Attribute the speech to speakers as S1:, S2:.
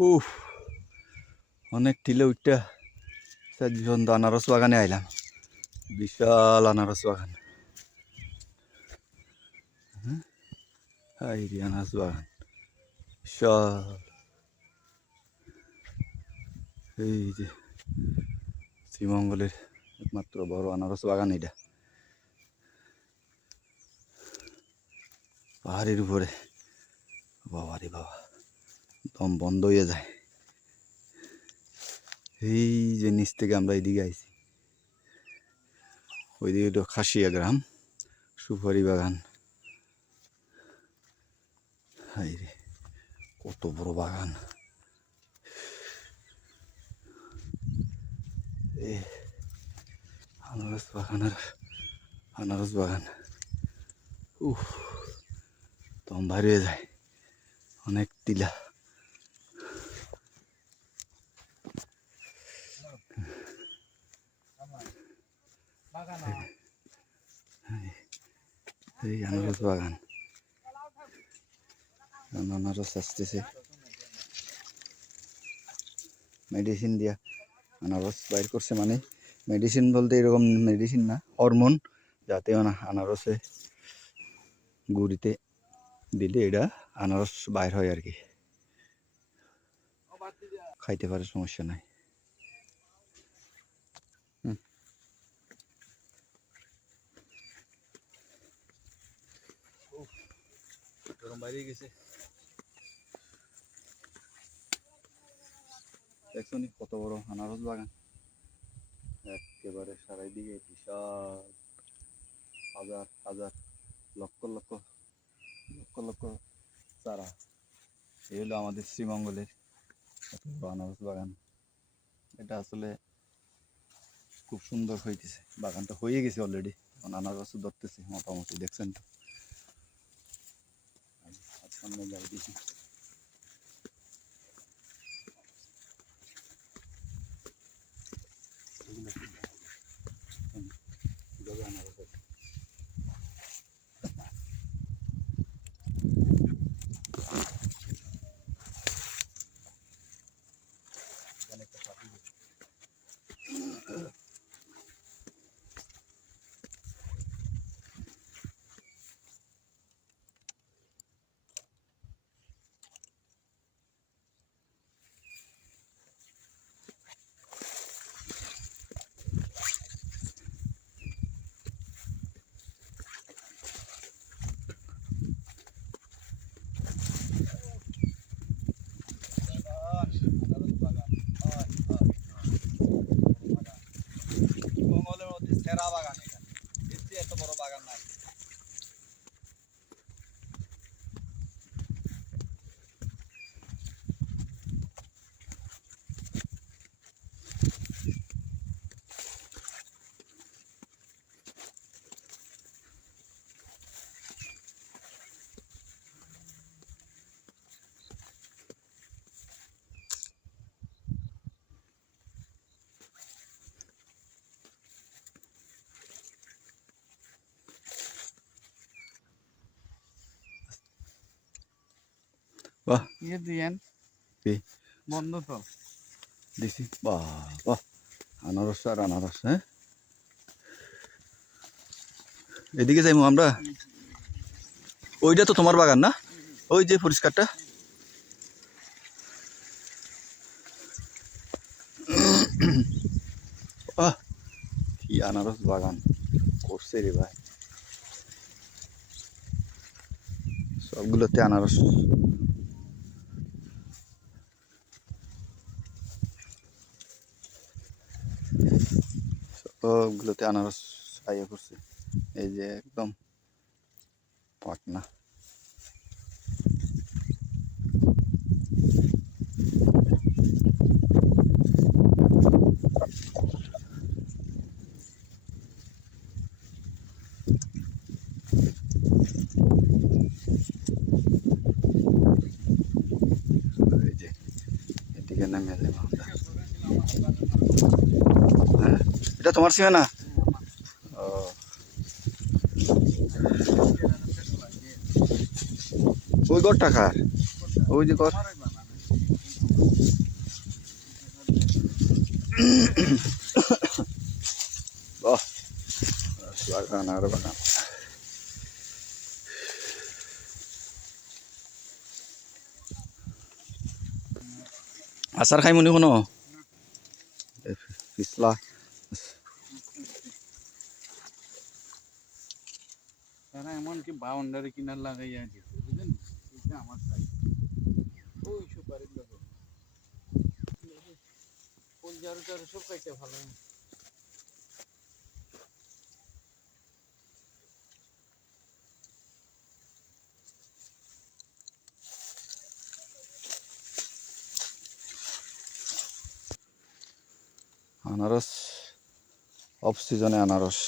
S1: উফ, অনেক টিলে উঠটা চারজন তো আনারস বাগানে আইলাম। বিশাল আনারস বাগান। হ্যাঁ? আনারস বাগান। বিশাল। এই যে শ্রীমঙ্গলের একমাত্র বড় আনারস বাগান এটা। পাহাড়ের উপরে। বাবা রে বাবা। দম বন্ধ হয়ে যায়। এই যে নিচ থেকে আমরা এইদিকে আইছি। ওইদিকে তো খাসিয়া গ্রাম, সুপারি বাগান। কত বড় বাগান। আনারস বাগান আর আনারস বাগান। উহ ভারী হয়ে যায়। অনেক টিলা। এই আনারস বাগান। আনারস আসতেছে। মেডিসিন দিয়া আনারস বাইর করছে মানে মেডিসিন বলতে এরকম মেডিসিন না হরমোন আনা- আনারসে গুড়িতে দিলে এটা আনারস বাইর হয় আর কি। খাইতে পারে সমস্যা নাই। বাইরে গেছে। দেখছ কত বড় আনারস বাগান? একেবারে সারাই দিকে বিশাল, হাজার হাজার, লক্ষ লক্ষ লক্ষ লক্ষ চারা। এই হলো আমাদের শ্রীমঙ্গলের আনারস বাগান। এটা আসলে খুব সুন্দর হইতেছে। বাগানটা হয়ে গেছে অলরেডি এখন আনারস ধরতেছে, মোটামুটি, দেখছেন তো? আর সামনে বাহ।
S2: ইয়ে দিয়েন
S1: কি?
S2: বন্ধ তো।
S1: দিছি বাহ বাহ। আনারস আর আনারস হ্যাঁ? এদিকে যাইমু আমরা? ওইটা তো তোমার বাগান না? ওই যে পরিষ্কারটা? কি আনারস বাগান। করছে রে ভাই। সবগুলোতে আনারস। সবগুলোতে আনারস আইয়া করছে এই যে একদম যে এদিকে নামে এলাম আমরা। হ্যাঁ এটা তোমার সীমানা ও ওই ঘর টাকার ওই যে ঘর বাহ রস বাগান আর বাগান আচার খাই মনি কোনো পিছলা
S3: তারা এমনকি বাউন্ডারি কিনার লাগাইয়া দিছে বুঝলেন? এটা আমার সাইড ওই সুপারির লোক। ফুল ঝাড়ু টাড়ু সব খাইতে ভালো?
S1: আনারস অফ সিজনে আনারস।